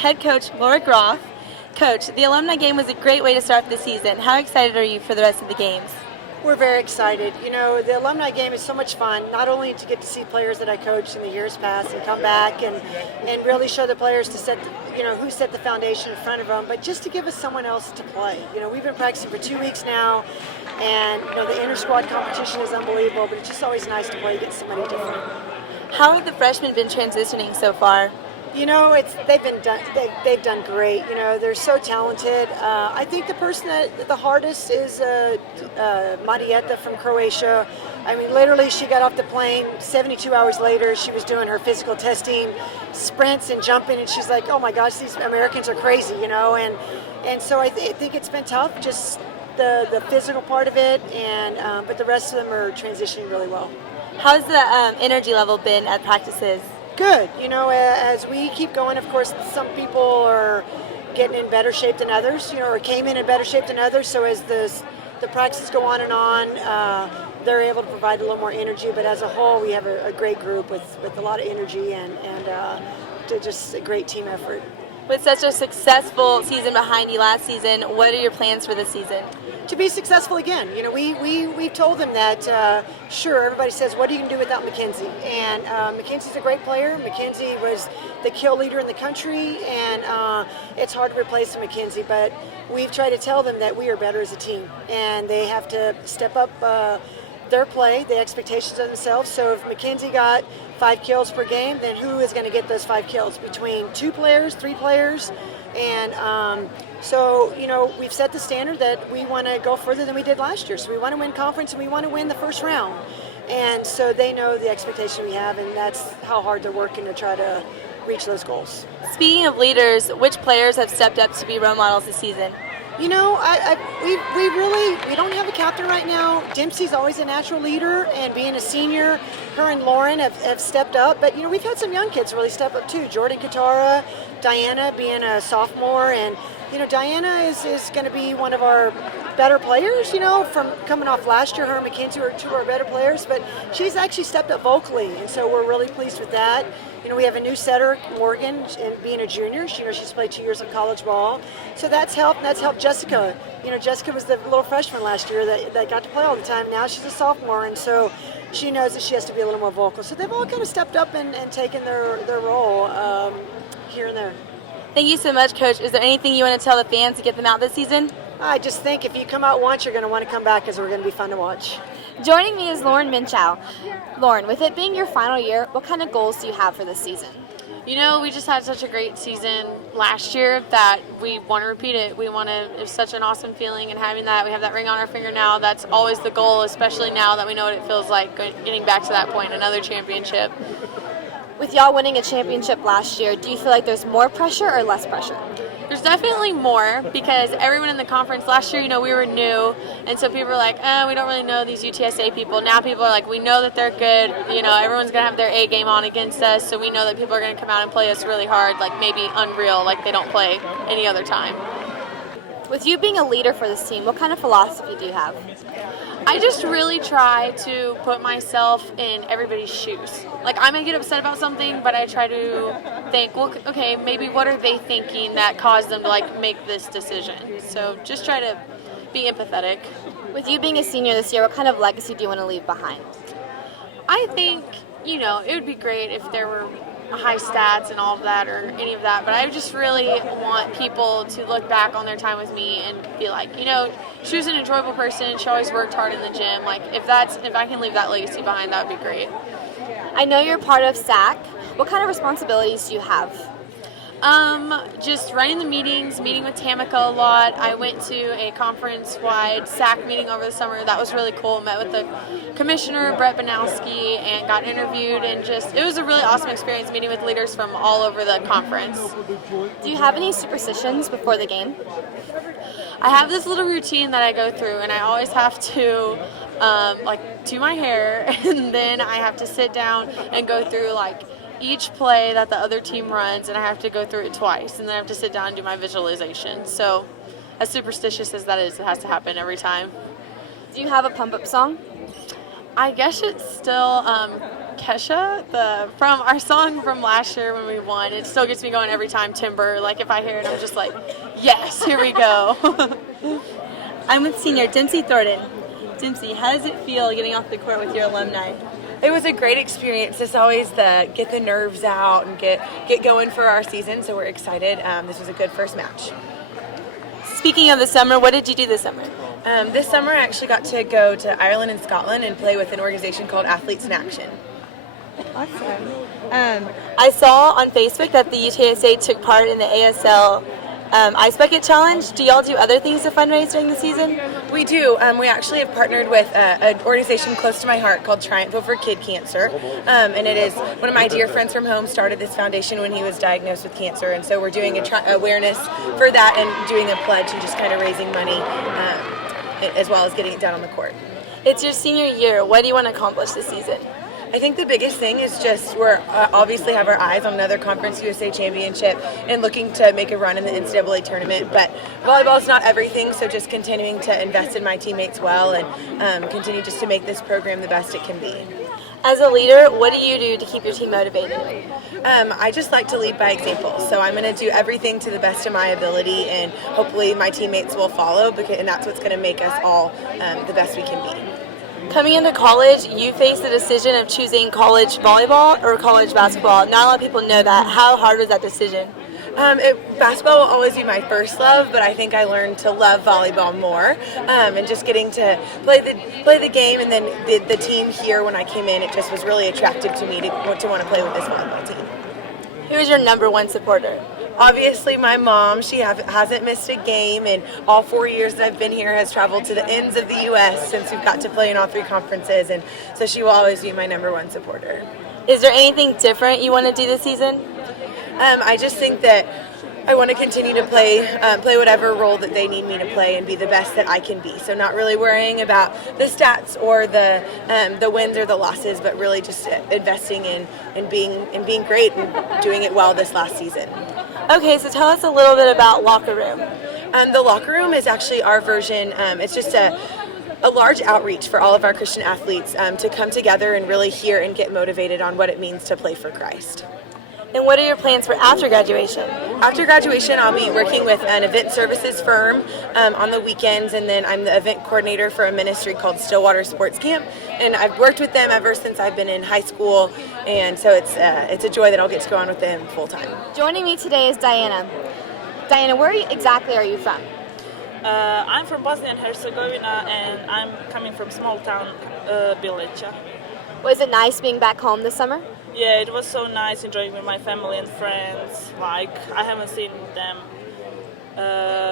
head coach Laura Groff. Coach, the alumni game was a great way to start the season. How excited are you for the rest of the games? We're very excited. You know, the alumni game is so much fun, not only to get to see players that I coached in the years past and come back and really show the players to set, who set the foundation in front of them, but just to give us someone else to play. You know, we've been practicing for 2 weeks now, and, the inter-squad competition is unbelievable, but it's just always nice to play against somebody different. How have the freshmen been transitioning so far? They've done great. They're so talented. I think the person that the hardest is Marietta from Croatia. I mean, literally, she got off the plane 72 hours later. She was doing her physical testing, sprints and jumping, and she's like, "Oh my gosh, these Americans are crazy," And so I think it's been tough, just the physical part of it, but the rest of them are transitioning really well. How's the energy level been at practices? Good. As we keep going, of course, some people are getting in better shape than others, or came in better shape than others. So as the practices go on and on, they're able to provide a little more energy. But as a whole, we have a great group with a lot of energy and just a great team effort. With such a successful season behind you last season, what are your plans for this season? To be successful again. We told them that, sure, everybody says, what are you going to do without Mackenzie? And Mackenzie's a great player. Mackenzie was the kill leader in the country, and it's hard to replace Mackenzie, but we've tried to tell them that we are better as a team, and they have to step up their play, the expectations of themselves. So if Mackenzie got 5 kills per game, then who is going to get those 5 kills? Between 2 players, 3 players, and so, we've set the standard that we want to go further than we did last year. So we want to win conference and we want to win the first round. And so they know the expectation we have, and that's how hard they're working to try to reach those goals. Speaking of leaders, which players have stepped up to be role models this season? We don't have a captain right now. Dempsey's always a natural leader, and being a senior, her and Lauren have stepped up. But, we've had some young kids really step up too. Jordan Katara, Diana being a sophomore, and Diana is going to be one of our better players, from coming off last year. Her and Mackenzie were 2 of our better players, but she's actually stepped up vocally, and so we're really pleased with that. We have a new setter, Morgan, and being a junior. She's played 2 years of college ball, so that's helped. And that's helped Jessica. Jessica was the little freshman last year that got to play all the time. Now she's a sophomore, and so she knows that she has to be a little more vocal. So they've all kind of stepped up and taken their role here and there. Thank you so much, Coach. Is there anything you want to tell the fans to get them out this season? I just think if you come out once, you're going to want to come back because we're going to be fun to watch. Joining me is Lauren Minchow. Lauren, with it being your final year, what kind of goals do you have for this season? We just had such a great season last year that we want to repeat it. It's such an awesome feeling, and having that, we have that ring on our finger now. That's always the goal, especially now that we know what it feels like getting back to that point, another championship. With y'all winning a championship last year, do you feel like there's more pressure or less pressure? There's definitely more because everyone in the conference last year, we were new, and so people were like, we don't really know these UTSA people. Now people are like, we know that they're good. Everyone's going to have their A game on against us, so we know that people are going to come out and play us really hard, like maybe unreal, like they don't play any other time. With you being a leader for this team, what kind of philosophy do you have? I just really try to put myself in everybody's shoes. Like, I may get upset about something, but I try to think, well, okay, maybe what are they thinking that caused them to, make this decision? So just try to be empathetic. With you being a senior this year, what kind of legacy do you want to leave behind? I think, it would be great if there were high stats and all of that or any of that, but I just really want people to look back on their time with me and be like, she was an enjoyable person, she always worked hard in the gym. If I can leave that legacy behind, that would be great. I know you're part of SAC. What kind of responsibilities do you have? Just running the meetings, meeting with Tamika a lot. I went to a conference-wide SAC meeting over the summer. That was really cool. Met with the commissioner, Brett Banowski, and got interviewed. And it was a really awesome experience meeting with leaders from all over the conference. Do you have any superstitions before the game? I have this little routine that I go through, and I always have to do my hair, and then I have to sit down and go through each play that the other team runs, and I have to go through it twice, and then I have to sit down and do my visualization. So as superstitious as that is, it has to happen every time. Do you have a pump-up song? I guess it's still Kesha, from our song from last year when we won. It still gets me going every time. Timber, like if I hear it, I'm just like, yes, here we go. I'm with senior Dempsey Thornton. Dempsey, how does it feel getting off the court with your alumni? It was a great experience. It's always get the nerves out and get going for our season. So we're excited. This was a good first match. Speaking of the summer, what did you do this summer? This summer, I actually got to go to Ireland and Scotland and play with an organization called Athletes in Action. Awesome. I saw on Facebook that the UTSA took part in the ASL Ice Bucket Challenge. Do y'all do other things to fundraise during the season? We do. We actually have partnered with an organization close to my heart called Triumph Over Kid Cancer. And it is one of my dear friends from home started this foundation when he was diagnosed with cancer. And so we're doing awareness for that and doing a pledge and just kind of raising money as well as getting it down on the court. It's your senior year. What do you want to accomplish this season? I think the biggest thing is just we're obviously have our eyes on another Conference USA championship and looking to make a run in the NCAA tournament. But volleyball is not everything, so just continuing to invest in my teammates well and continue just to make this program the best it can be. As a leader, what do you do to keep your team motivated? I just like to lead by example, so I'm going to do everything to the best of my ability, and hopefully my teammates will follow, and that's what's going to make us all the best we can be. Coming into college, you face the decision of choosing college volleyball or college basketball. Not a lot of people know that. How hard was that decision? Basketball will always be my first love, but I think I learned to love volleyball more, and just getting to play the game, and then the team here when I came in, it just was really attractive to me to want to play with this volleyball team. Who is your number one supporter? Obviously my mom. She hasn't missed a game, and all 4 years that I've been here has traveled to the ends of the U.S. since we've got to play in all 3 conferences, and so she will always be my number one supporter. Is there anything different you want to do this season? I just think that I want to continue to play whatever role that they need me to play and be the best that I can be. So not really worrying about the stats or the wins or the losses, but really just investing in being great and doing it well this last season. Okay, so tell us a little bit about locker room. The locker room is actually our version. It's just a large outreach for all of our Christian athletes to come together and really hear and get motivated on what it means to play for Christ. And what are your plans for after graduation? After graduation, I'll be working with an event services firm on the weekends, and then I'm the event coordinator for a ministry called Stillwater Sports Camp. And I've worked with them ever since I've been in high school, and so it's a joy that I'll get to go on with them full time. Joining me today is Diana. Diana, where exactly are you from? I'm from Bosnia and Herzegovina, and I'm coming from small town Bileća. Was it nice being back home this summer? Yeah, it was so nice enjoying with my family and friends. Like, I haven't seen them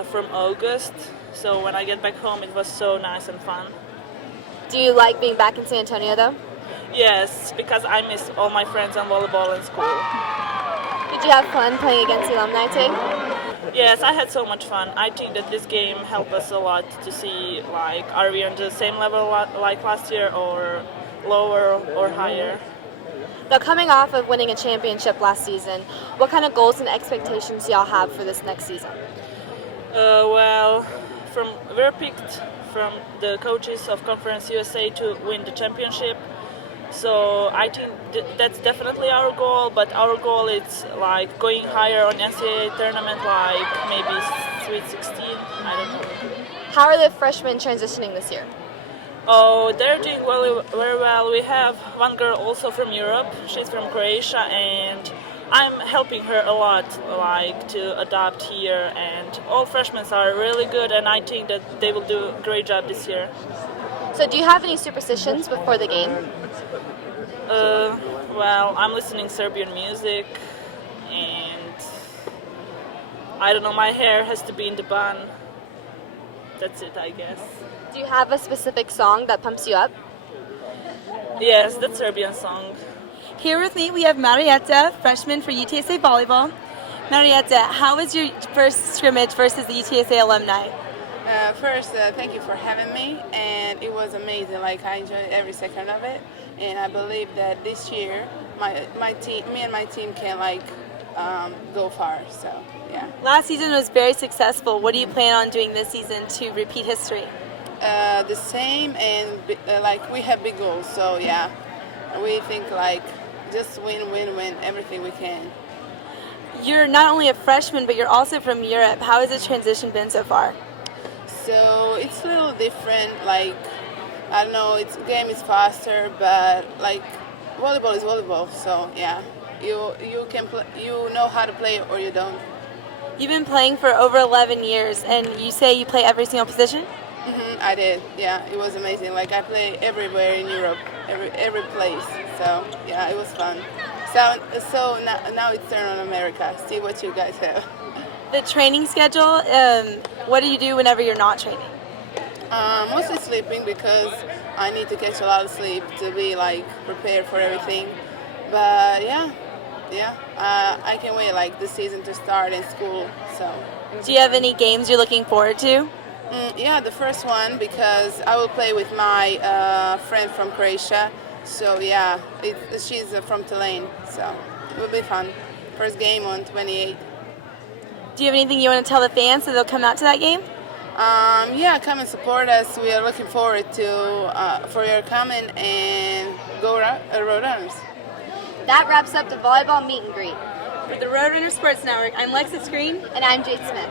from August, so when I get back home it was so nice and fun. Do you like being back in San Antonio though? Yes, because I miss all my friends on volleyball in school. Did you have fun playing against the alumni team? Yes, I had so much fun. I think that this game helped us a lot to see, like, are we on the same level like last year, or lower or higher. Now, coming off of winning a championship last season, what kind of goals and expectations do y'all have for this next season? Well, we're picked from the coaches of Conference USA to win the championship. So I think that's definitely our goal, but our goal is like going higher on NCAA tournament, like maybe Sweet 16, I don't know. How are the freshmen transitioning this year? Oh, they're doing very well. We have one girl also from Europe. She's from Croatia, and I'm helping her a lot, like, to adapt here. And all freshmen are really good, and I think that they will do a great job this year. So do you have any superstitions before the game? Well, I'm listening Serbian music, and I don't know, my hair has to be in the bun. That's it, I guess. Do you have a specific song that pumps you up? Yes, that Serbian song. Here with me we have Marietta, freshman for UTSA Volleyball. Marietta, how was your first scrimmage versus the UTSA alumni? First, thank you for having me, and it was amazing. Like, I enjoyed every second of it, and I believe that this year, me and my team can go far. So, yeah. Last season was very successful. What do you plan on doing this season to repeat history? The same, and we have big goals. So, yeah, We think like just win, win, win everything we can. You're not only a freshman, but you're also from Europe. How has the transition been so far? So it's a little different. Like I don't know, its game is faster, but like volleyball is volleyball. So yeah, you can you know how to play it or you don't. You've been playing for over 11 years, and you say you play every single position? I did. Yeah, it was amazing. Like I play everywhere in Europe, every place. So yeah, it was fun. So now it's turn on America. See what you guys have. The training schedule, what do you do whenever you're not training? Mostly sleeping because I need to catch a lot of sleep to be like prepared for everything. But yeah, I can't wait like the season to start in school. So. Do you have any games you're looking forward to? Yeah, the first one because I will play with my friend from Croatia. So yeah, she's from Tulane, so it will be fun. First game on 28th. Do you have anything you want to tell the fans so they'll come out to that game? Yeah, come and support us. We are looking forward to for your coming and go Roadrunners. That wraps up the volleyball meet and greet. For the Roadrunner Sports Network, I'm Lexa Screen. And I'm Jade Smith.